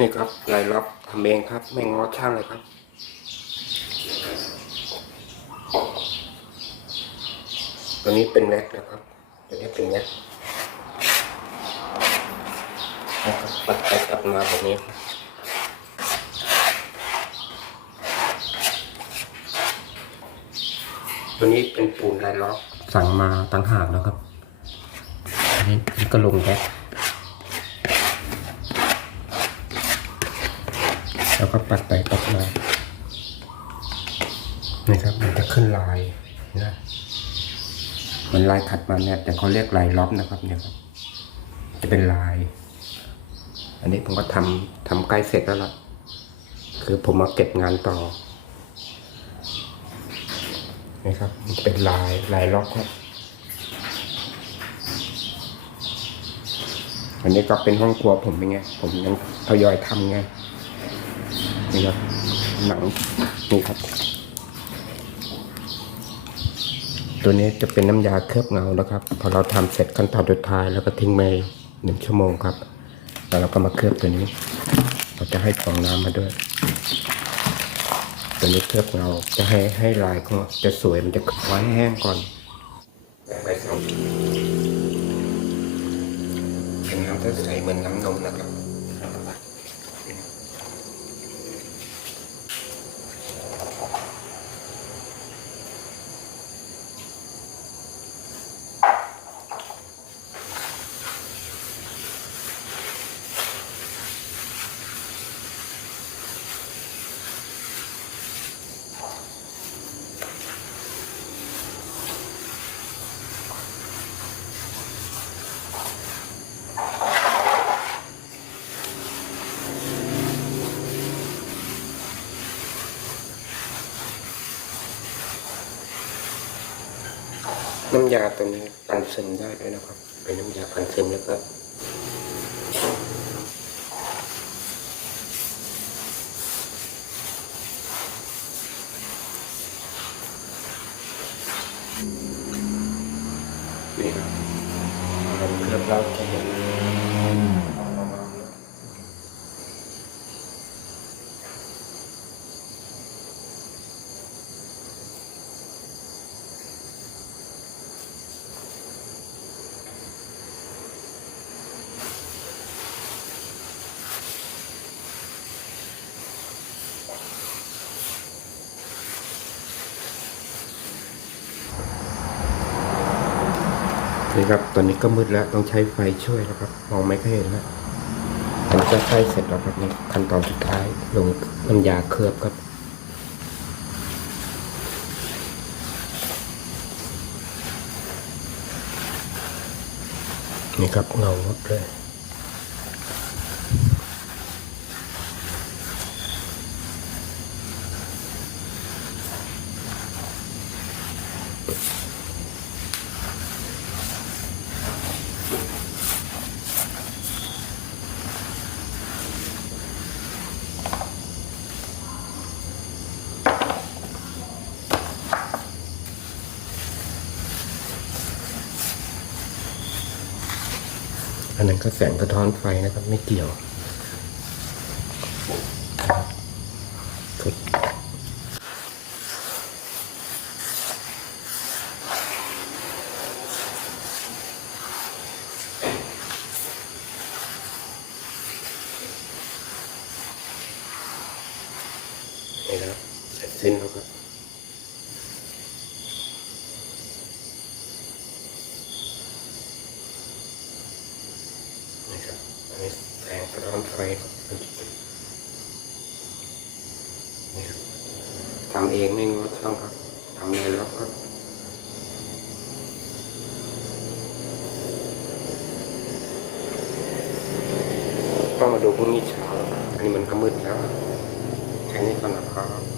นี่ครับรายรับทำเองครับ ไม่ง้อช่างเลยครับตัวนี้เป็นแม็กนะครับตัวนี้เป็นแม็กนะครับปัดไปปัดมาแบบนี้ตัวนี้เป็นปูนลายล็อกสั่งมาตั้งหากแล้วครับ อันนี้อันนี้ก็ลงแก๊ส แล้วก็ปัดไปปัดมานี่ครับ มันจะขึ้นลายนะเหมันลายขัดมาเนี่ยแต่เขาเรียกลายล็อบนะครับ เนี่ยครับ จะเป็นลาย อันนี้ผมก็ทำทำใกล้เสร็จแล้วล่ะ คือผมมาเก็บงานต่อนี่ครับมันเป็นลายลายล็อกครับอันนี้ก็เป็นห้องครัวผมเป็นไง ผมยังทยอยทำไง นี่ครับหนังนี่ครับ ตัวนี้จะเป็นน้ำยาเคลือบเงาแล้วครับ พอเราทำเสร็จขั้นตอนสุดท้ายแล้วก็ทิ้งไปหนึ่งชั่วโมงครับ แล้วเราก็มาเคลือบตัวนี้ เราจะให้ฟองน้ำมาด้วย ตัวนี้เคลือบเงาจะให้ให้ลายเขาจะสวยมันจะไว้แห้งก่อนไปสองเป็นน้ำที่ใสเหมือนน้ำนมนะครับ น้ำยาตัวนี้กันซึมได้ด้วยนะครับ เป็นน้ำยากันซึมแล้วก็นี่ครับเราเคลือบเราจะเห็น นี่ครับ ตอนนี้ก็มืดแล้ว ต้องใช้ไฟช่วยแล้วครับ มองไม่ค่อยเห็นแล้วผมจะใกล้เสร็จแล้วครับนี่ขั้นตอนสุดท้ายลงน้ำยาเคลือบครับนี่ครับเงาหมดเลยอ อันนั้นก็แสงสะท้อนไฟนะครับ ไม่เกี่ยวสุดนี่ครับเสร็จสิ้นแล้วครับ นี่ครับอันนี้แสงสะท้อน ไปทำเองไม่งอช่างครับทำเลยแล้วก็ก็มาดูพรุ่งนี้เช้าอันนี้มันก็มืดแล้วแค่นี้ก่อนนะครับ